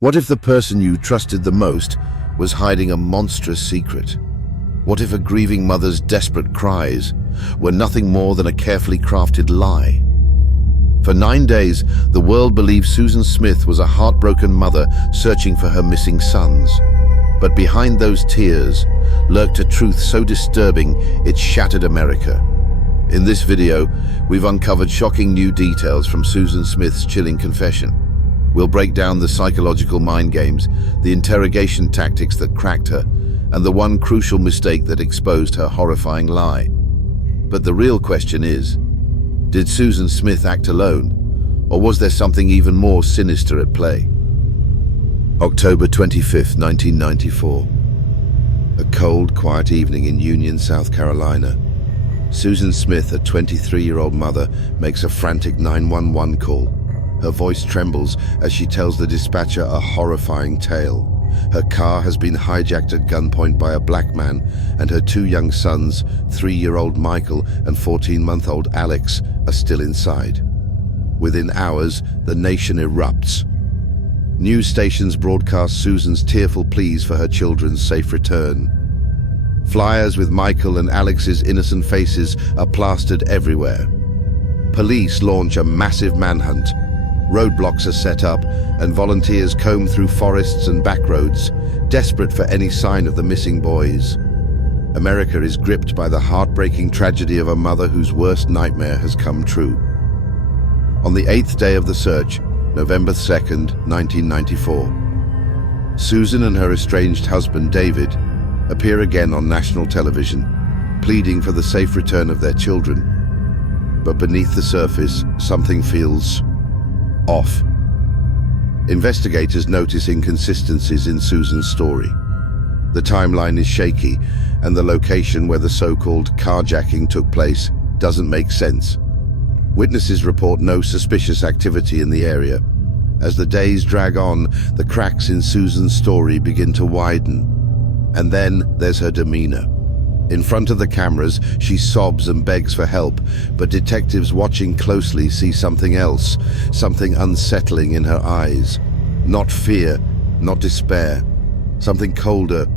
What if the person you trusted the most was hiding a monstrous secret? What if a grieving mother's desperate cries were nothing more than a carefully crafted lie? For 9 days, the world believed Susan Smith was a heartbroken mother searching for her missing sons. But behind those tears lurked a truth so disturbing it shattered America. In this video, we've uncovered shocking new details from Susan Smith's chilling confession. We'll break down the psychological mind games, the interrogation tactics that cracked her, and the one crucial mistake that exposed her horrifying lie. But the real question is, did Susan Smith act alone, or was there something even more sinister at play? October 25, 1994. A cold, quiet evening in Union, South Carolina. Susan Smith, a 23-year-old mother, makes a frantic 911 call. Her voice trembles as she tells the dispatcher a horrifying tale. Her car has been hijacked at gunpoint by a black man, and her 2 young sons, 3-year-old Michael and 14-month-old Alex, are still inside. Within hours, the nation erupts. News stations broadcast Susan's tearful pleas for her children's safe return. Flyers with Michael and Alex's innocent faces are plastered everywhere. Police launch a massive manhunt. Roadblocks are set up, and volunteers comb through forests and back roads, desperate for any sign of the missing boys. America is gripped by the heartbreaking tragedy of a mother whose worst nightmare has come true. On the 8th day of the search, November 2nd, 1994, Susan and her estranged husband, David, appear again on national television, pleading for the safe return of their children. But beneath the surface, something feels off. Investigators notice inconsistencies in Susan's story. The timeline is shaky, and the location where the so-called carjacking took place doesn't make sense. Witnesses report no suspicious activity in the area. As the days drag on, the cracks in Susan's story begin to widen. And then there's her demeanor. In front of the cameras, she sobs and begs for help, but detectives watching closely see something else, something unsettling in her eyes. Not fear, not despair, something colder,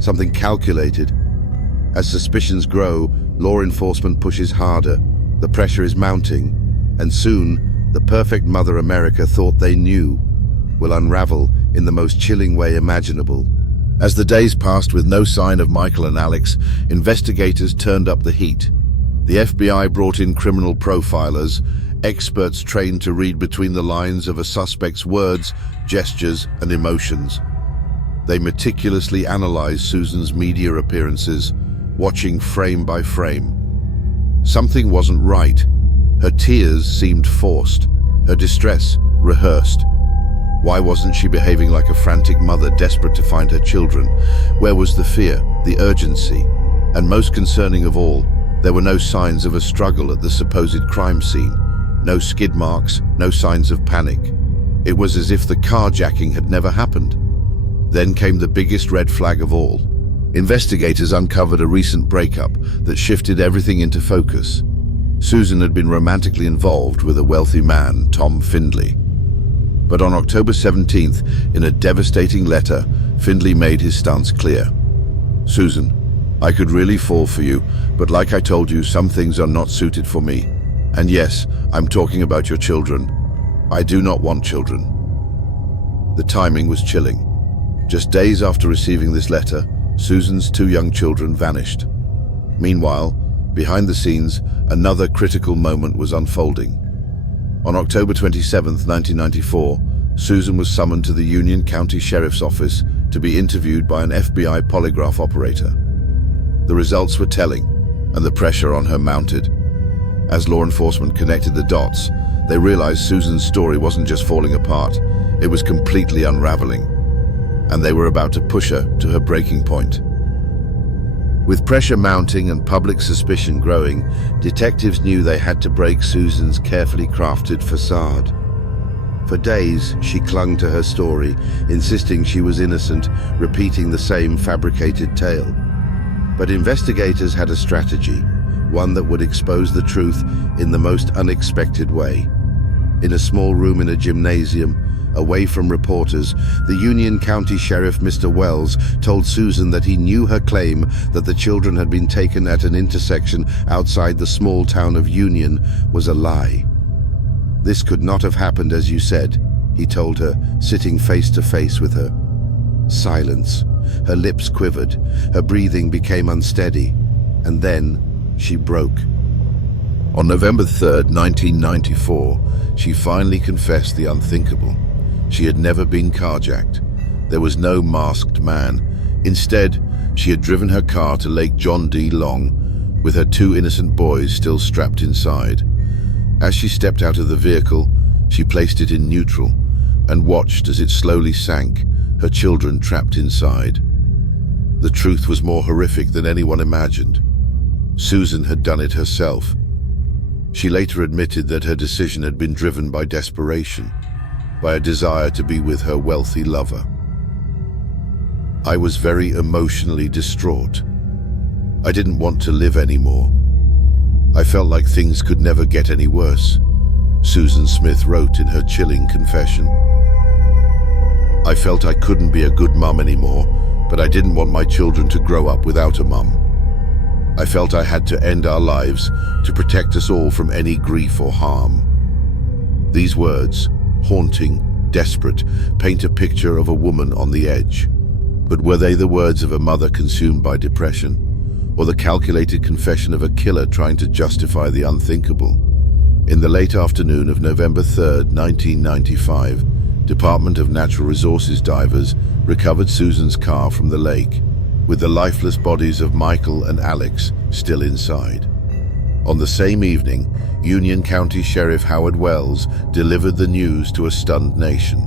something calculated. As suspicions grow, law enforcement pushes harder. The pressure is mounting, and soon, the perfect mother America thought they knew will unravel in the most chilling way imaginable. As the days passed with no sign of Michael and Alex, investigators turned up the heat. The FBI brought in criminal profilers, experts trained to read between the lines of a suspect's words, gestures, and emotions. They meticulously analyzed Susan's media appearances, watching frame by frame. Something wasn't right. Her tears seemed forced, her distress rehearsed. Why wasn't she behaving like a frantic mother desperate to find her children? Where was the fear, the urgency? And most concerning of all, there were no signs of a struggle at the supposed crime scene. No skid marks, no signs of panic. It was as if the carjacking had never happened. Then came the biggest red flag of all. Investigators uncovered a recent breakup that shifted everything into focus. Susan had been romantically involved with a wealthy man, Tom Findley. But on October 17th, in a devastating letter, Findley made his stance clear. Susan, I could really fall for you, but like I told you, some things are not suited for me. And yes, I'm talking about your children. I do not want children. The timing was chilling. Just days after receiving this letter, Susan's 2 young children vanished. Meanwhile, behind the scenes, another critical moment was unfolding. On October 27, 1994, Susan was summoned to the Union County Sheriff's Office to be interviewed by an FBI polygraph operator. The results were telling, and the pressure on her mounted. As law enforcement connected the dots, they realized Susan's story wasn't just falling apart, it was completely unraveling. And they were about to push her to her breaking point. With pressure mounting and public suspicion growing, detectives knew they had to break Susan's carefully crafted facade. For days, she clung to her story, insisting she was innocent, repeating the same fabricated tale. But investigators had a strategy, one that would expose the truth in the most unexpected way. In a small room in a gymnasium, away from reporters, the Union County Sheriff, Mr. Wells, told Susan that he knew her claim that the children had been taken at an intersection outside the small town of Union was a lie. "This could not have happened as you said," he told her, sitting face to face with her. Silence. Her lips quivered, her breathing became unsteady, and then she broke. On November 3rd, 1994, she finally confessed the unthinkable. She had never been carjacked. There was no masked man. Instead, she had driven her car to Lake John D. Long, with her 2 innocent boys still strapped inside. As she stepped out of the vehicle, she placed it in neutral and watched as it slowly sank, her children trapped inside. The truth was more horrific than anyone imagined. Susan had done it herself. She later admitted that her decision had been driven by desperation, by a desire to be with her wealthy lover. "I was very emotionally distraught. I didn't want to live anymore. I felt like things could never get any worse," Susan Smith wrote in her chilling confession. "I felt I couldn't be a good mum anymore, but I didn't want my children to grow up without a mum. I felt I had to end our lives to protect us all from any grief or harm." These words, haunting, desperate, paint a picture of a woman on the edge. But were they the words of a mother consumed by depression, or the calculated confession of a killer trying to justify the unthinkable? In the late afternoon of November 3rd, 1995, Department of Natural Resources divers recovered Susan's car from the lake, with the lifeless bodies of Michael and Alex still inside. On the same evening, Union County Sheriff Howard Wells delivered the news to a stunned nation.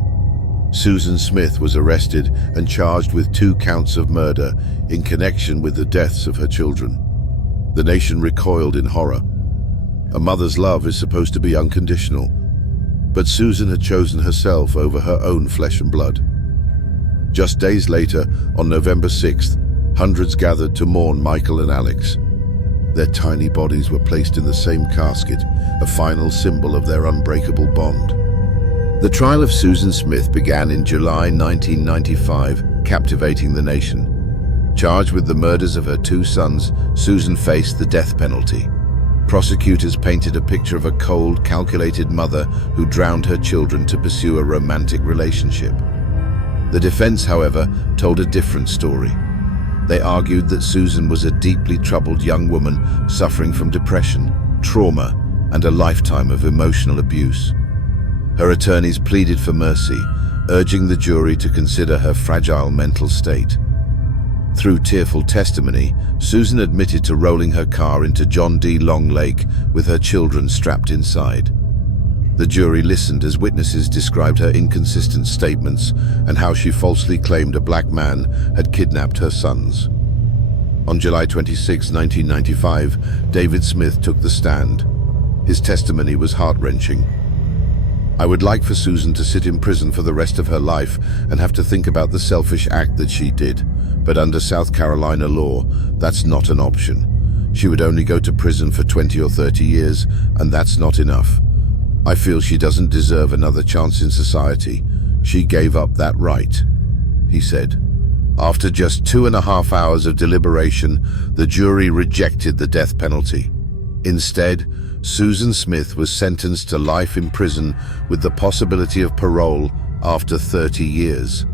Susan Smith was arrested and charged with 2 counts of murder in connection with the deaths of her children. The nation recoiled in horror. A mother's love is supposed to be unconditional, but Susan had chosen herself over her own flesh and blood. Just days later, on November 6th, hundreds gathered to mourn Michael and Alex. Their tiny bodies were placed in the same casket, a final symbol of their unbreakable bond. The trial of Susan Smith began in July 1995, captivating the nation. Charged with the murders of her 2 sons, Susan faced the death penalty. Prosecutors painted a picture of a cold, calculated mother who drowned her children to pursue a romantic relationship. The defense, however, told a different story. They argued that Susan was a deeply troubled young woman suffering from depression, trauma, and a lifetime of emotional abuse. Her attorneys pleaded for mercy, urging the jury to consider her fragile mental state. Through tearful testimony, Susan admitted to rolling her car into John D. Long Lake with her children strapped inside. The jury listened as witnesses described her inconsistent statements and how she falsely claimed a black man had kidnapped her sons. On July 26, 1995, David Smith took the stand. His testimony was heart-wrenching. "I would like for Susan to sit in prison for the rest of her life and have to think about the selfish act that she did, but under South Carolina law, that's not an option. She would only go to prison for 20 or 30 years, and that's not enough. I feel she doesn't deserve another chance in society. She gave up that right," he said. After just 2.5 hours of deliberation, the jury rejected the death penalty. Instead, Susan Smith was sentenced to life in prison with the possibility of parole after 30 years.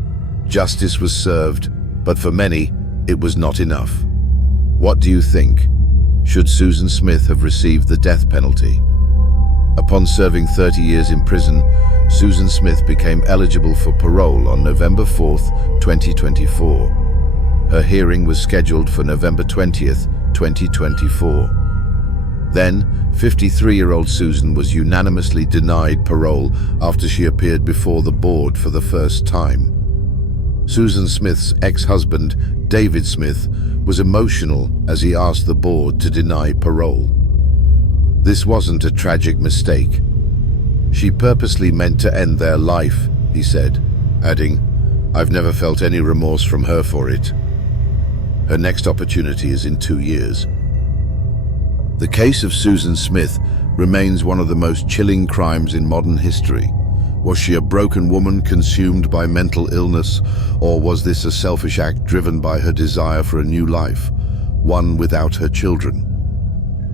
Justice was served, but for many, it was not enough. What do you think? Should Susan Smith have received the death penalty? Upon serving 30 years in prison, Susan Smith became eligible for parole on November 4th, 2024. Her hearing was scheduled for November 20th, 2024. Then, 53-year-old Susan was unanimously denied parole after she appeared before the board for the first time. Susan Smith's ex-husband, David Smith, was emotional as he asked the board to deny parole. "This wasn't a tragic mistake. She purposely meant to end their life," he said, adding, "I've never felt any remorse from her for it. Her next opportunity is in 2 years." The case of Susan Smith remains one of the most chilling crimes in modern history, Was she a broken woman consumed by mental illness, or was this a selfish act driven by her desire for a new life, one without her children?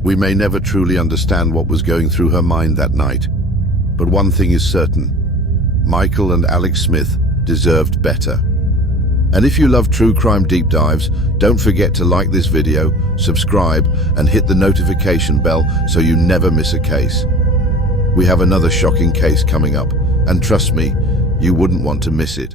We may never truly understand what was going through her mind that night, but one thing is certain: Michael and Alex Smith deserved better. And if you love true crime deep dives, don't forget to like this video, subscribe, and hit the notification bell so you never miss a case. We have another shocking case coming up, and trust me, you wouldn't want to miss it.